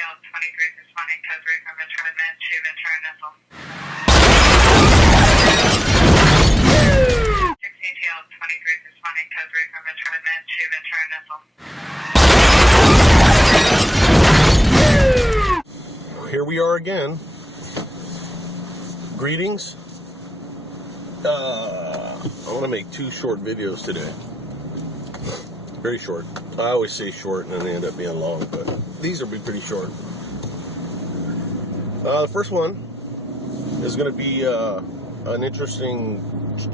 ATL 23 responding code 3 from Ventura Med to Ventura Missile. 6 ATL 23 responding code 3 from Ventura Med to Ventura Missile. Here we are again. Greetings. I want to make 2 short videos today. Very short. I always say short and then they end up being long, but these will be pretty short. The first one is going to be an interesting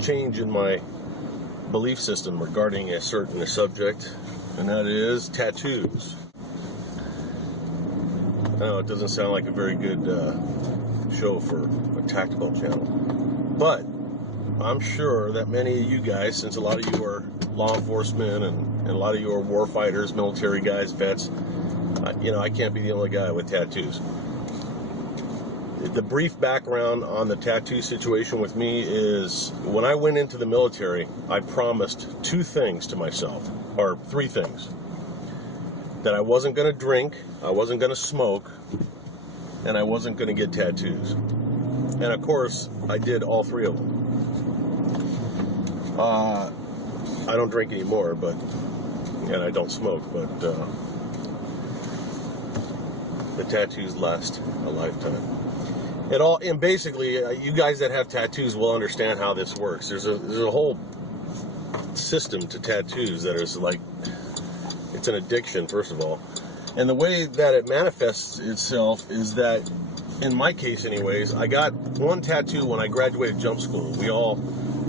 change in my belief system regarding a certain subject, and that is tattoos. I know it doesn't sound like a very good show for a tactical channel, but I'm sure that many of you guys, since a lot of you are law enforcement and a lot of you are war fighters, military guys, vets, I can't be the only guy with tattoos. The brief background on the tattoo situation with me is when I went into the military, I promised 2 things to myself, or 3 things. That I wasn't going to drink, I wasn't going to smoke, and I wasn't going to get tattoos. And of course, I did all 3 of them. I don't drink anymore, and I don't smoke, but the tattoos last a lifetime. And basically, you guys that have tattoos will understand how this works. There's a whole system to tattoos that is like, it's an addiction, first of all. And the way that it manifests itself is that, in my case anyways, I got 1 tattoo when I graduated jump school. We all,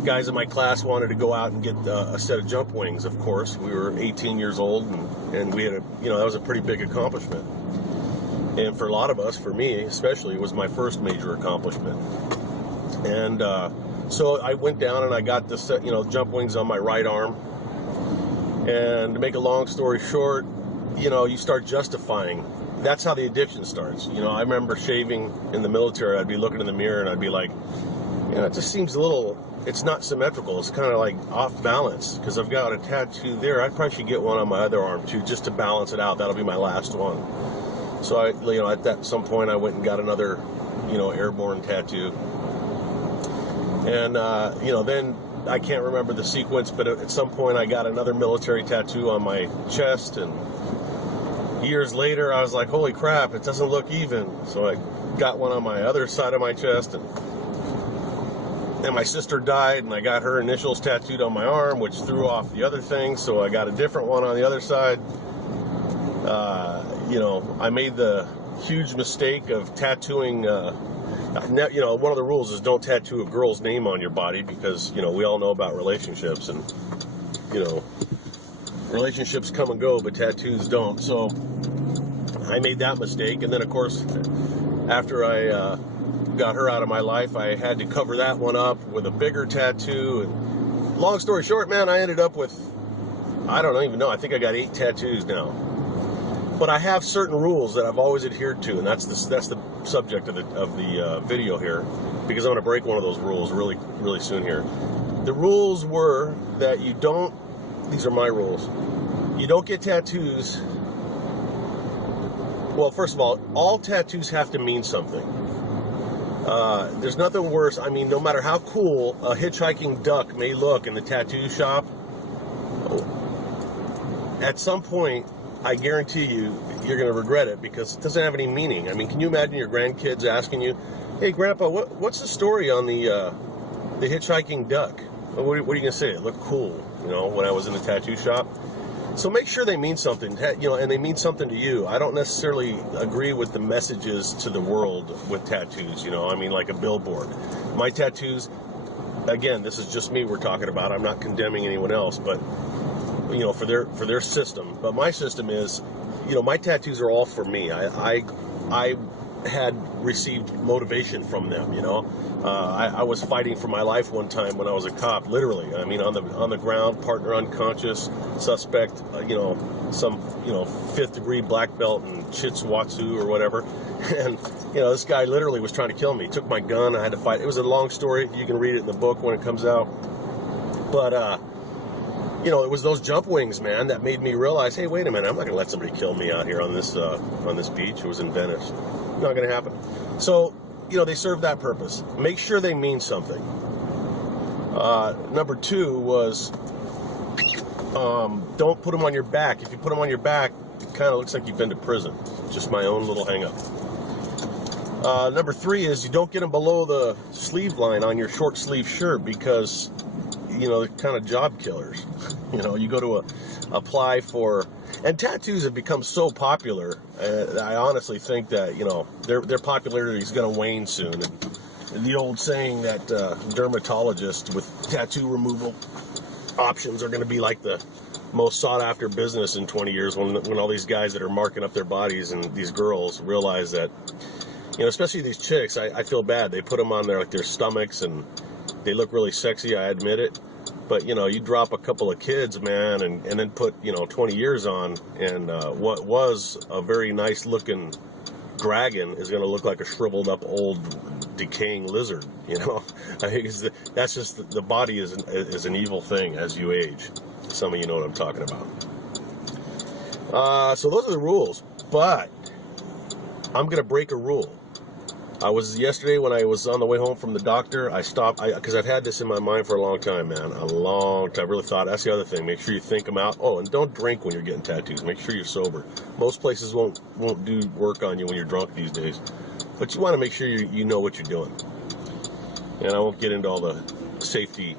guys in my class, wanted to go out and get a set of jump wings, of course. We were 18 years old, and we had that was a pretty big accomplishment. And for a lot of us, for me especially, it was my first major accomplishment. And so I went down and I got the set, jump wings on my right arm. And to make a long story short, you start justifying. That's how the addiction starts. I remember shaving in the military. I'd be looking in the mirror and I'd be like, it just seems a little, it's not symmetrical. It's kind of like off balance because I've got a tattoo there. I probably should get one on my other arm too, just to balance it out. That'll be my last one. So at some point I went and got another, airborne tattoo. And, then I can't remember the sequence, but at some point I got another military tattoo on my chest, and years later I was like, holy crap, it doesn't look even. So I got one on my other side of my chest, and my sister died, and I got her initials tattooed on my arm, which threw off the other thing, so I got a different one on the other side. I made the huge mistake of tattooing, one of the rules is don't tattoo a girl's name on your body because, we all know about relationships and, relationships come and go, but tattoos don't. So I made that mistake. And then, of course, after I got her out of my life, I had to cover that one up with a bigger tattoo. And long story short, man, I ended up with, I don't even know, I think I got 8 tattoos now. But I have certain rules that I've always adhered to, and that's the subject of the video here, because I'm going to break one of those rules really, really soon here. The rules were that these are my rules, you don't get tattoos. Well, first of all tattoos have to mean something. There's nothing worse. I mean, no matter how cool a hitchhiking duck may look in the tattoo shop, at some point, I guarantee you're going to regret it because it doesn't have any meaning. I mean, can you imagine your grandkids asking you, hey, Grandpa, what's the story on the hitchhiking duck? What are you going to say? It looked cool, when I was in the tattoo shop. So make sure they mean something, and they mean something to you. I don't necessarily agree with the messages to the world with tattoos, like a billboard. My tattoos, again, this is just me we're talking about. I'm not condemning anyone else, but for their system. But my system is, my tattoos are all for me. I had received motivation from them, I was fighting for my life one time when I was a cop, literally. I mean, on the ground, partner unconscious, suspect, some 5th degree black belt in Chitsuwatsu or whatever. And, this guy literally was trying to kill me. He took my gun. I had to fight. It was a long story. You can read it in the book when it comes out. But, it was those jump wings, man, that made me realize, hey, wait a minute, I'm not going to let somebody kill me out here on this beach. It was in Venice. Not going to happen. So, they serve that purpose. Make sure they mean something. Number 2 was, don't put them on your back. If you put them on your back, it kind of looks like you've been to prison. Just my own little hang-up. Number 3 is you don't get them below the sleeve line on your short sleeve shirt because, they're kind of job killers. You go to apply for, and tattoos have become so popular. I honestly think that, their popularity is going to wane soon. And the old saying that dermatologists with tattoo removal options are going to be like the most sought after business in 20 years when all these guys that are marking up their bodies and these girls realize that, especially these chicks, I feel bad. They put them on their stomachs and they look really sexy, I admit it. But, you drop a couple of kids, man, and then put, 20 years on, and what was a very nice looking dragon is going to look like a shriveled up old decaying lizard. I think that's just the body is an evil thing as you age. Some of you know what I'm talking about. So those are the rules, but I'm going to break a rule. Yesterday when I was on the way home from the doctor, I stopped, because I've had this in my mind for a long time, man, a long time. I really thought, that's the other thing, make sure you think them out. Oh, and don't drink when you're getting tattoos. Make sure you're sober. Most places won't do work on you when you're drunk these days. But you want to make sure you know what you're doing. And I won't get into all the safety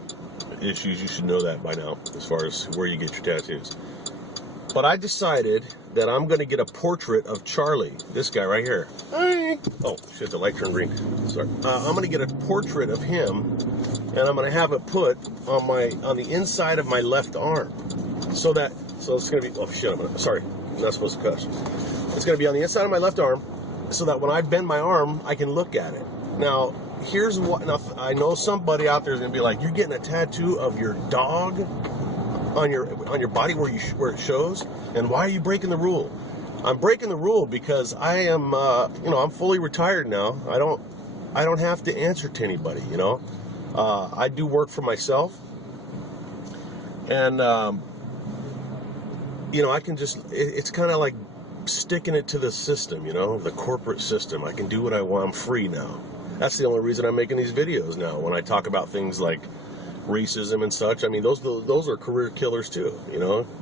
issues. You should know that by now, as far as where you get your tattoos. But I decided that I'm going to get a portrait of Charlie, this guy right here. Oh, shit, the light turned green. Sorry. I'm going to get a portrait of him, and I'm going to have it put on the inside of my left arm. So it's going to be, oh shit, sorry, I'm not supposed to cuss. It's going to be on the inside of my left arm, so that when I bend my arm, I can look at it. Now, here's what, now, I know somebody out there is going to be like, you're getting a tattoo of your dog on your body where it shows, and why are you breaking the rule? I'm breaking the rule because I am I'm fully retired now. I don't have to answer to anybody. I do work for myself, and I can just, it's kind of like sticking it to the system, the corporate system. I can do what I want. I'm free now. That's the only reason I'm making these videos now. When I talk about things like racism and such, I mean, those are career killers too.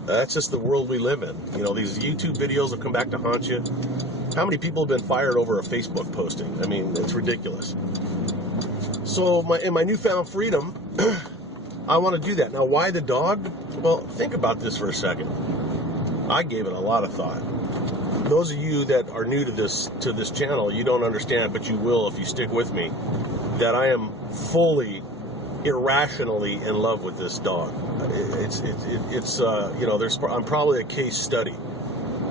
That's just the world we live in. These YouTube videos will come back to haunt you. How many people have been fired over a Facebook posting? I mean, it's ridiculous. So in my newfound freedom, I want to do that. Now, why the dog? Well, think about this for a second. I gave it a lot of thought. Those of you that are new to this channel, you don't understand, but you will if you stick with me, that I am fully, irrationally in love with this dog. I'm probably a case study.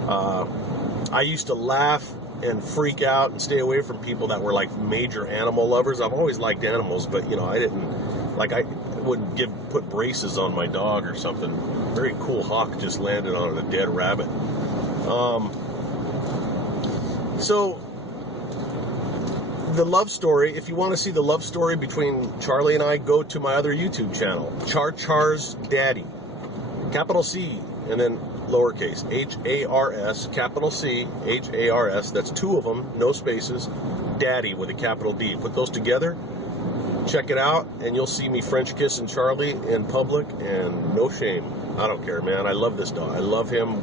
I used to laugh and freak out and stay away from people that were like major animal lovers. I've always liked animals, but I didn't, like, I wouldn't put braces on my dog or something. Very cool hawk just landed on a dead rabbit. So the love story, if you want to see the love story between Charlie and I, go to my other YouTube channel, Char's Daddy, capital C and then lowercase, H-A-R-S, capital C, H-A-R-S, that's 2 of them, no spaces, Daddy with a capital D. Put those together, check it out, and you'll see me French kissing Charlie in public, and no shame. I don't care, man. I love this dog. I love him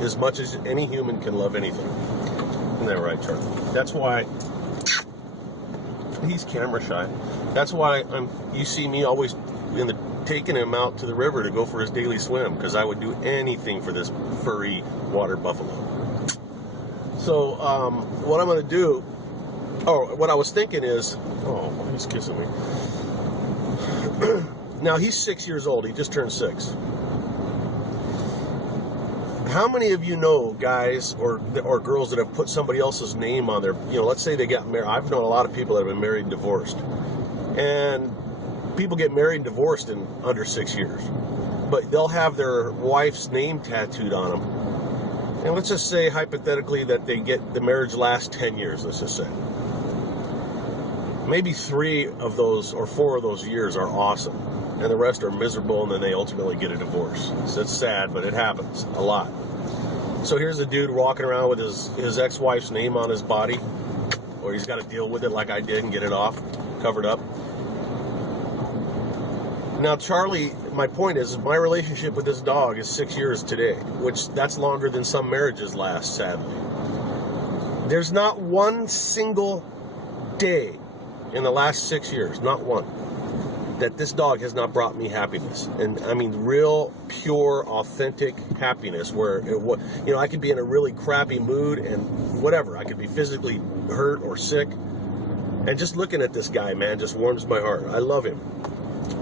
as much as any human can love anything. Isn't that right, Charlie? That's why he's camera shy. That's why you see me always taking him out to the river to go for his daily swim, because I would do anything for this furry water buffalo. So what I'm going to do, what I was thinking is, oh, he's kissing me. Now, he's 6 years old. He just turned 6. How many of you know guys or girls that have put somebody else's name on their, let's say they got married. I've known a lot of people that have been married and divorced. And people get married and divorced in under 6 years. But they'll have their wife's name tattooed on them. And let's just say, hypothetically, that the marriage lasts 10 years, let's just say. Maybe 3 of those or 4 of those years are awesome. and the rest are miserable, and then they ultimately get a divorce. So it's sad, but it happens a lot. So here's a dude walking around with his ex-wife's name on his body, or he's got to deal with it like I did and get it off, covered up. Now, Charlie, my point is, my relationship with this dog is 6 years today, which that's longer than some marriages last, sadly. There's not one single day in the last 6 years, not one, that this dog has not brought me happiness. And I mean real, pure, authentic happiness where, I could be in a really crappy mood and whatever. I could be physically hurt or sick. And just looking at this guy, man, just warms my heart. I love him.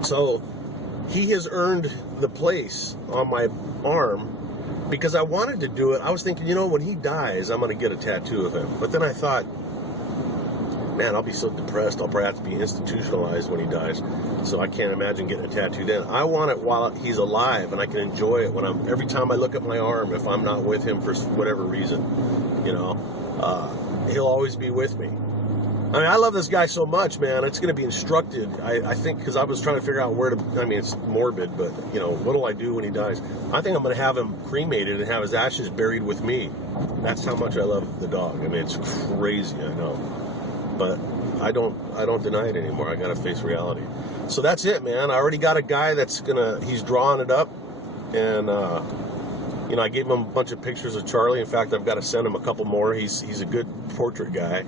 So he has earned the place on my arm because I wanted to do it. I was thinking, when he dies, I'm going to get a tattoo of him. But then I thought, man, I'll be so depressed. I'll probably have to be institutionalized when he dies. So I can't imagine getting a tattoo then. I want it while he's alive, and I can enjoy it every time I look at my arm, if I'm not with him for whatever reason, he'll always be with me. I mean, I love this guy so much, man. It's going to be instructed, I think, because I was trying to figure out it's morbid, but, what do I do when he dies? I think I'm going to have him cremated and have his ashes buried with me. That's how much I love the dog. I mean, it's crazy, I know. But I don't deny it anymore. I got to face reality. So that's it, man. I already got a guy he's drawing it up. And, I gave him a bunch of pictures of Charlie. In fact, I've got to send him a couple more. He's a good portrait guy.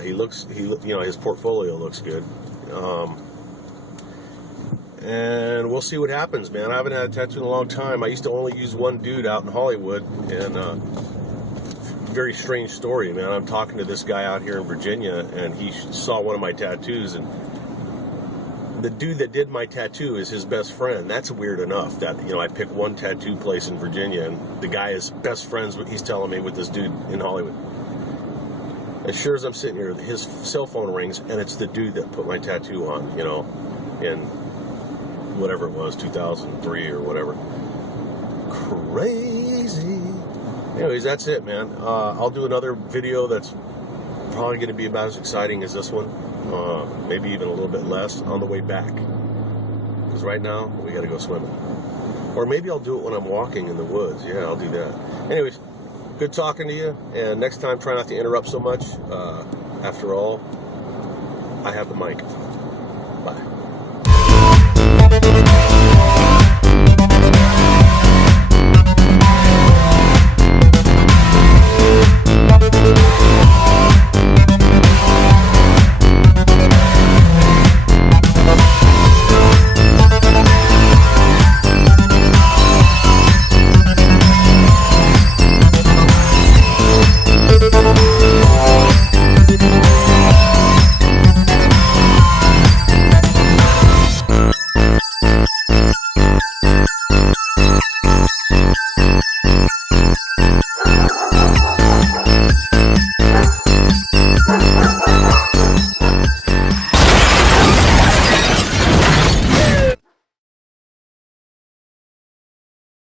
His portfolio looks good. And we'll see what happens, man. I haven't had a tattoo in a long time. I used to only use one dude out in Hollywood, and very strange story, man. I'm talking to this guy out here in Virginia, and he saw one of my tattoos, and the dude that did my tattoo is his best friend. That's weird enough that, I picked one tattoo place in Virginia, and the guy is best friends, he's telling me, with this dude in Hollywood. As sure as I'm sitting here, his cell phone rings, and it's the dude that put my tattoo on, in whatever it was, 2003 or whatever. Crazy. Anyways, that's it, man. I'll do another video that's probably going to be about as exciting as this one. Maybe even a little bit less on the way back. Because right now, we got to go swimming. Or maybe I'll do it when I'm walking in the woods. Yeah, I'll do that. Anyways, good talking to you, and next time try not to interrupt so much. After all, I have the mic. Bye.